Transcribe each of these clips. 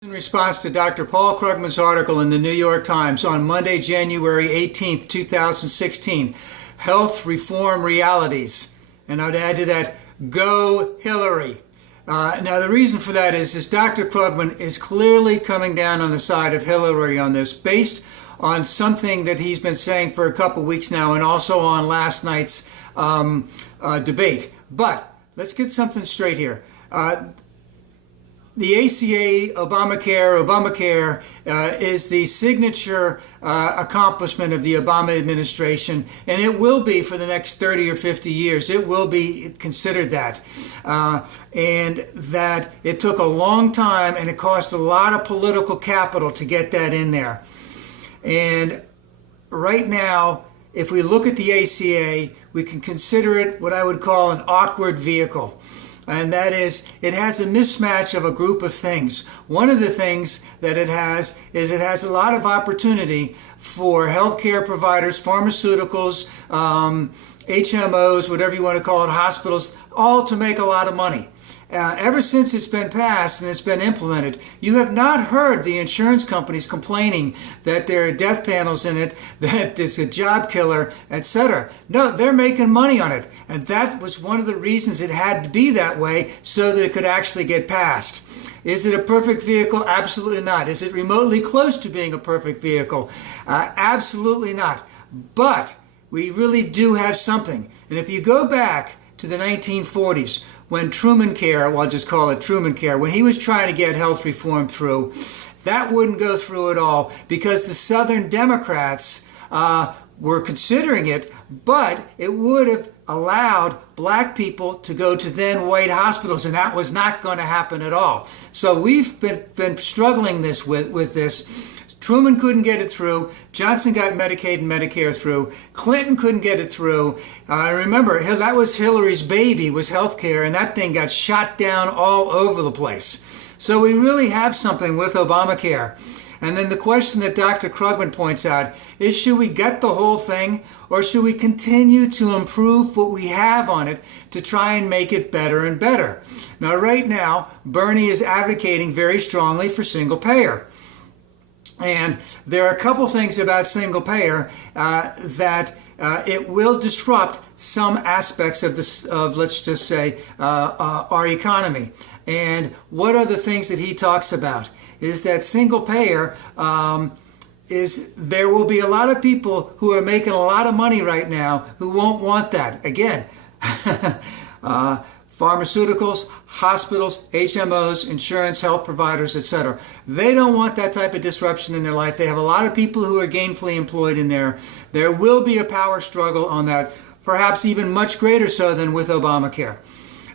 In response to Dr. Paul Krugman's article in the New York Times on Monday, January 18th, 2016, Health Reform Realities. And I'd add to that, Go Hillary. Now the reason for that is Dr. Krugman is clearly coming down on the side of Hillary on this, based on something that he's been saying for a couple weeks now and also on last night's debate. But let's get something straight here. The ACA, Obummercare is the signature accomplishment of the Obama administration, and it will be for the next 30 or 50 years. It will be considered that. And that it took a long time, and it cost a lot of political capital to get that in there. And right now, if we look at the ACA, we can consider it what I would call an awkward vehicle. And that is, it has a mismatch of a group of things. One of the things that it has is it has a lot of opportunity for healthcare providers, pharmaceuticals, HMOs, whatever you want to call it, hospitals, all to make a lot of money. Ever since it's been passed and it's been implemented, you have not heard the insurance companies complaining that there are death panels in it, that it's a job killer, etc. No, they're making money on it. And that was one of the reasons it had to be that way, so that it could actually get passed. Is it a perfect vehicle? Absolutely not. Is it remotely close to being a perfect vehicle? Absolutely not. But we really do have something. And if you go back to the 1940s, when Obummercare, well, I'll just call it Obummercare, when he was trying to get health reform through, that wouldn't go through at all because the Southern Democrats were considering it, but it would have allowed black people to go to then white hospitals, and that was not going to happen at all. So we've been struggling with this. Truman couldn't get it through. Johnson got Medicaid and Medicare through. Clinton couldn't get it through. Remember, that was Hillary's baby, was health care, and that thing got shot down all over the place. So we really have something with Obamacare. And then the question that Dr. Krugman points out is, should we get the whole thing, or should we continue to improve what we have on it to try and make it better and better? Now, right now, Bernie is advocating very strongly for single payer. And there are a couple things about single payer that it will disrupt some aspects of this, let's just say, our economy. And what are the things that he talks about? Is that single payer is there will be a lot of people who are making a lot of money right now who won't want that. Again, pharmaceuticals, hospitals, HMOs, insurance, health providers, etc. They don't want that type of disruption in their life. They have a lot of people who are gainfully employed in there. There will be a power struggle on that, perhaps even much greater so than with Obamacare.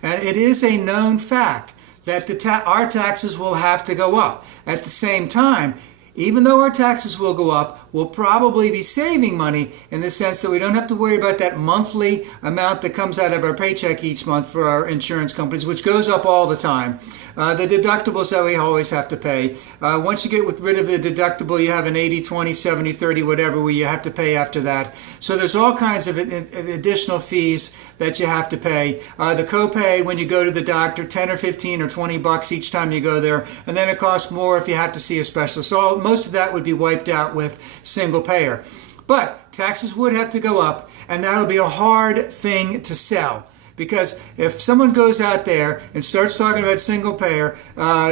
And it is a known fact that our taxes will have to go up. At the same time, even though our taxes will go up, we'll probably be saving money in the sense that we don't have to worry about that monthly amount that comes out of our paycheck each month for our insurance companies, which goes up all the time. The deductibles that we always have to pay. Once you get rid of the deductible, you have an 80-20, 70-30, whatever, where you have to pay after that. So there's all kinds of additional fees that you have to pay. The copay when you go to the doctor, 10 or 15 or 20 bucks each time you go there, and then it costs more if you have to see a specialist. So most of that would be wiped out with single payer. But taxes would have to go up, and that'll be a hard thing to sell. Because if someone goes out there and starts talking about single payer,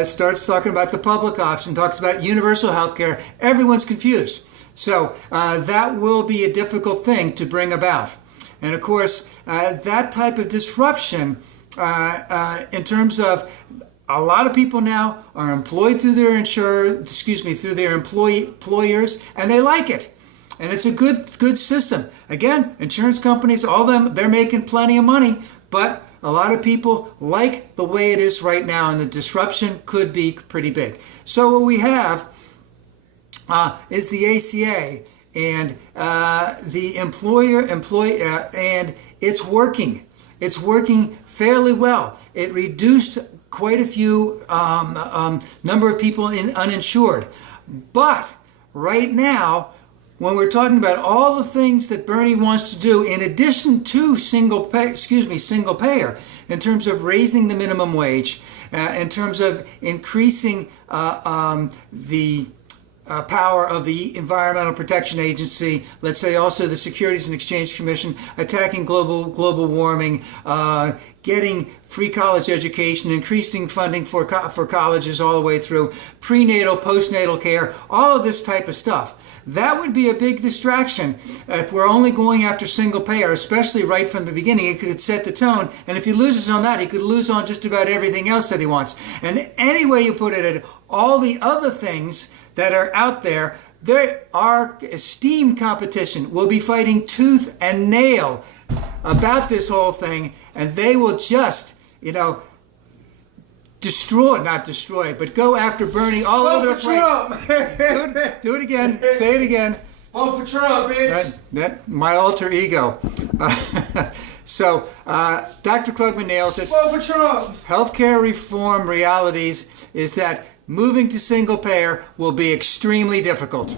starts talking about the public option, talks about universal health care, everyone's confused. So that will be a difficult thing to bring about. And of course, that type of disruption in terms of a lot of people now are employed through their through their employers, and they like it. And it's a good system. Again, insurance companies, all them, they're making plenty of money, but a lot of people like the way it is right now, and the disruption could be pretty big. So what we have is the ACA and the employee, and it's working. It's working fairly well. It reduced quite a few number of people uninsured. But right now, when we're talking about all the things that Bernie wants to do, in addition to single payer, in terms of raising the minimum wage, in terms of increasing the power of the Environmental Protection Agency, let's say also the Securities and Exchange Commission, attacking global warming, getting free college education, increasing funding for colleges all the way through, prenatal, postnatal care, all of this type of stuff. That would be a big distraction if we're only going after single payer, especially right from the beginning. It could set the tone, and if he loses on that, he could lose on just about everything else that he wants. And any way you put it, all the other things that are out there, our esteemed competition will be fighting tooth and nail about this whole thing, and they will just, not destroy, but go after Bernie all over the place. Do it again. Say it again. Vote for Trump, bitch. That my alter ego. So, Dr. Krugman nails it. Vote for Trump. Healthcare reform realities is that moving to single payer will be extremely difficult.